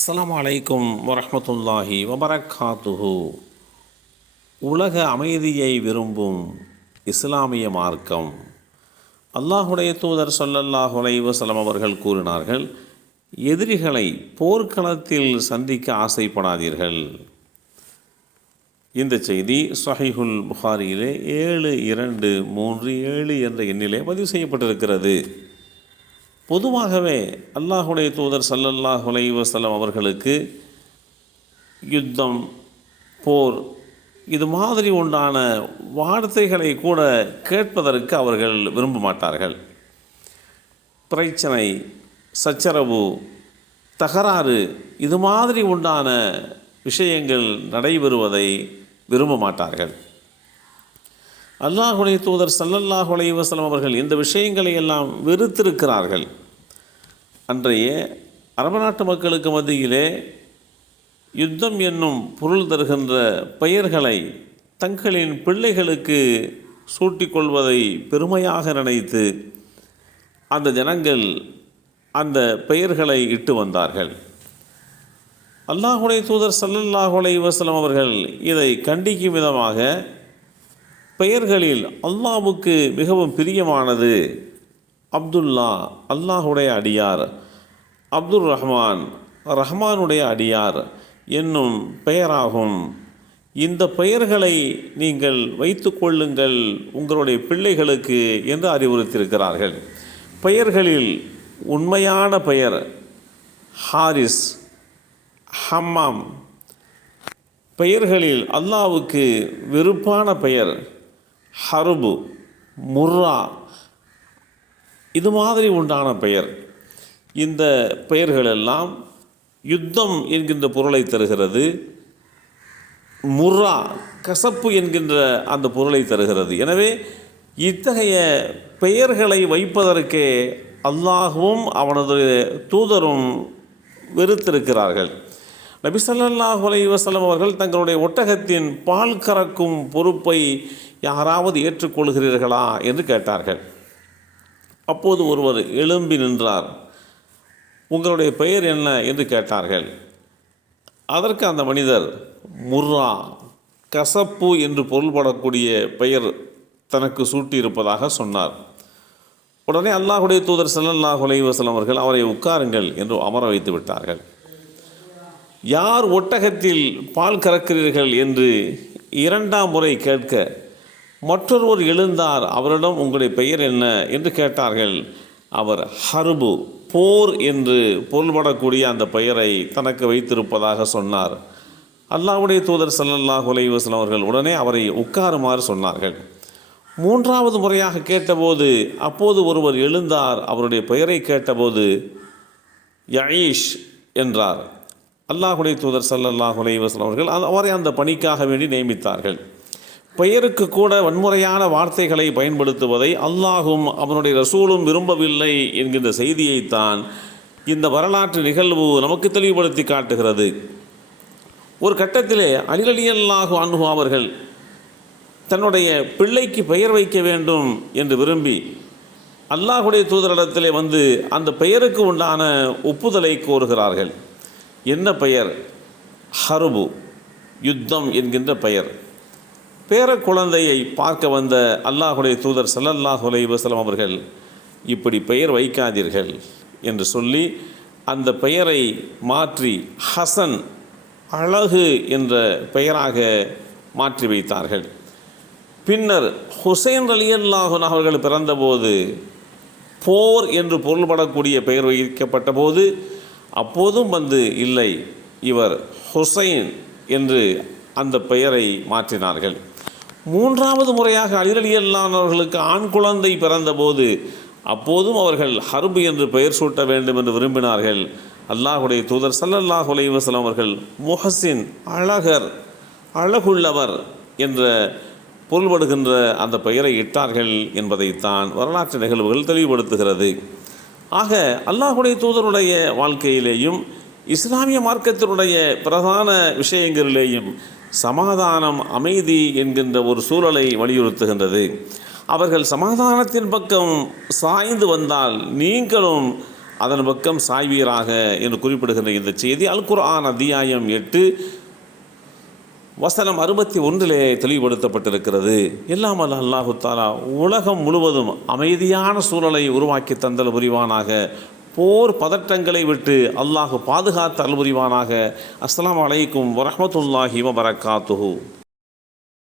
அஸ்லாம் வலைக்கும் வரஹ்மத்துல்லாஹி வபரக்காத்துஹு. உலக அமைதியை விரும்பும் இஸ்லாமிய மார்க்கம். அல்லாஹுடைய தூதர் சொல்லல்லாஹ் அலைஹி அவர்கள் கூறினார்கள் எதிரிகளை போர்க்களத்தில் சந்திக்க ஆசைப்படாதீர்கள். இந்த செய்தி சஹிஹுல் புகாரியிலே ஏழு இரண்டு மூன்று ஏழு என்ற எண்ணிலே பதிவு செய்யப்பட்டிருக்கிறது. பொதுவாகவே அல்லாஹுடைய தூதர் சல்லல்லாஹ் அலைஹி வஸல்லம் அவர்களுக்கு யுத்தம் போர் இது மாதிரி உண்டான வார்த்தைகளை கூட கேட்பதற்கு அவர்கள் விரும்ப மாட்டார்கள் பிரச்சனை சச்சரவு தகராறு இது மாதிரி உண்டான விஷயங்கள் நடைபெறுவதை விரும்ப மாட்டார்கள் அல்லாஹுடைய தூதர் சல்லல்லாஹ் வசலம் அவர்கள் இந்த விஷயங்களை எல்லாம் வெறுத்திருக்கிறார்கள். அன்றைய அரபு நாட்டு மக்களுக்கு மத்தியிலே யுத்தம் என்னும் பொருள் தருகின்ற பெயர்களை தங்களின் பிள்ளைகளுக்கு சூட்டிக்கொள்வதை பெருமையாக நினைத்து அந்த ஜனங்கள் அந்த பெயர்களை இட்டு வந்தார்கள். அல்லாஹுடைய தூதர் சல்லல்லாஹுலை வசலம் அவர்கள் இதை கண்டிக்கும் விதமாக பெயர்களில் அல்லாஹுக்கு மிகவும் பிரியமானது அப்துல்லா அல்லாஹுடைய அடியார் அப்துல் ரஹ்மான் ரஹ்மானுடைய அடியார் என்னும் பெயராகும். இந்த பெயர்களை நீங்கள் வைத்து கொள்ளுங்கள் உங்களுடைய பிள்ளைகளுக்கு என்று அறிவுறுத்தியிருக்கிறார்கள். பெயர்களில் உண்மையான பெயர் ஹாரிஸ் ஹம்மாம். பெயர்களில் அல்லாவுக்கு வெறுப்பான பெயர் ஹருபு முர்ரா. இது மாதிரி உண்டான பெயர். இந்த பெயர்களெல்லாம் யுத்தம் என்கின்ற பொருளை தருகிறது முர்ரா கசப்பு என்கின்ற அந்த பொருளை தருகிறது. எனவே இத்தகைய பெயர்களை வைப்பதற்கே அல்லாஹுவும் அவனது தூதரும் வெறுத்திருக்கிறார்கள். நபிசல்லாஹ் ஸல்லல்லாஹு அவர்கள் தங்களுடைய ஒட்டகத்தின் பால் கறக்கும் பொறுப்பை யாராவது ஏற்றுக்கொள்கிறீர்களா? என்று கேட்டார்கள். அப்போது ஒருவர் எழும்பி நின்றார். உங்களுடைய பெயர் என்ன என்று கேட்டார்கள். அதற்கு அந்த மனிதர் முர்ரா கசப்பு என்று பொருள்படக்கூடிய பெயர் தனக்கு சூட்டியிருப்பதாக சொன்னார். உடனே அல்லாஹுடைய தூதர் ஸல்லல்லாஹு அலைஹி அவர்கள் அவரை உட்காருங்கள் என்று அமர வைத்து விட்டார்கள். யார் ஒட்டகத்தில் பால் கறக்கிறீர்கள்? என்று இரண்டாம் முறை கேட்க மற்றொருவர் எழுந்தார் அவரிடம் உங்களுடைய பெயர் என்ன? என்று கேட்டார்கள். அவர் ஹர்பு. போர் என்று பொருள்படக்கூடிய அந்த பெயரை தனக்கு வைத்திருப்பதாக சொன்னார். அல்லாவுடைய தூதர் ஸல்லல்லாஹு அலைஹி அவர்கள் உடனே அவரை உட்காருமாறு சொன்னார்கள். மூன்றாவது முறையாக கேட்டபோது அப்போது ஒருவர் எழுந்தார். அவருடைய பெயரை கேட்டபோது யஈஷ் என்றார். அல்லாஹுடைய தூதர் ஸல்லல்லாஹு அலைஹி அவர்கள் அவரை அந்த பணிக்காக வேண்டி நியமித்தார்கள். பெயருக்கு கூட வன்முறையான வார்த்தைகளை பயன்படுத்துவதை அல்லாஹும் அவனுடைய ரசூலும் விரும்பவில்லை என்கின்ற செய்தியைத்தான் இந்த வரலாற்று நிகழ்வு நமக்கு தெளிவுபடுத்தி காட்டுகிறது. ஒரு கட்டத்திலே அலிரலியல்லாஹு அன்ஹு அவர்கள் தன்னுடைய பிள்ளைக்கு பெயர் வைக்க வேண்டும் என்று விரும்பி அல்லாஹுடைய தூதரிடத்திலே வந்து அந்த பெயருக்கு உண்டான ஒப்புதலை கோருகிறார்கள். என்ன பெயர்? ஹருபு யுத்தம் என்கின்ற பெயர். பேர குழந்தையை பார்க்க வந்த அல்லாஹுடைய தூதர் சல்லல்லாஹ் அலைஹி அவர்கள் இப்படி பெயர் வைக்காதீர்கள் என்று சொல்லி அந்த பெயரை மாற்றி ஹசன் அழகு என்ற பெயராக மாற்றி வைத்தார்கள். பின்னர் ஹுசைன் ரலியல்லாஹு அவர்கள் பிறந்தபோது போர் என்று பொருள்படக்கூடிய பெயர் வைக்கப்பட்ட போது அப்போதும் வந்து இல்லை இவர் ஹுசைன் என்று அந்த பெயரை மாற்றினார்கள். மூன்றாவது முறையாக அலிரலியல்லானவர்களுக்கு ஆண் குழந்தை பிறந்தபோது அப்போதும் அவர்கள் ஹர்பு என்று பெயர் சூட்ட வேண்டும் என்று விரும்பினார்கள். அல்லாஹுடைய தூதர் சல்லல்லாஹ் உலைவசலம் அவர்கள் முஹசின் அழகர் அழகுள்ளவர் என்ற பொருள்படுகின்ற அந்த பெயரை இட்டார்கள் என்பதைத்தான் வரலாற்று நிகழ்வுகள் தெளிவுபடுத்துகிறது. ஆக அல்லாஹுடைய தூதருடைய வாழ்க்கையிலேயும் இஸ்லாமிய மார்க்கத்தினுடைய பிரதான விஷயங்களிலேயும் சமாதானம் அமைதி என்கின்ற ஒரு சூழலை வலியுறுத்துகின்றது. அவர்கள் சமாதானத்தின் பக்கம் சாய்ந்து வந்தால் நீங்களும் அதன் பக்கம் சாய்வீராக என்று குறிப்பிடுகின்ற இந்த செய்தி அல் குர்ஆன் அத்தியாயம் எட்டு வசனம் அறுபத்தி ஒன்றிலே தெளிவுபடுத்தப்பட்டிருக்கிறது. எல்லாம் அல்ல அல்லாஹு தாலா உலகம் முழுவதும் அமைதியான சூழலை உருவாக்கி தந்தல் புரிவானாக. போர் பதட்டங்களை விட்டு அல்லாஹ் பாதுகாத்து அல் அஸ்லாம் வலைக்கும் வரமத்துல்லாஹி வரஹ்மத்துல்லாஹி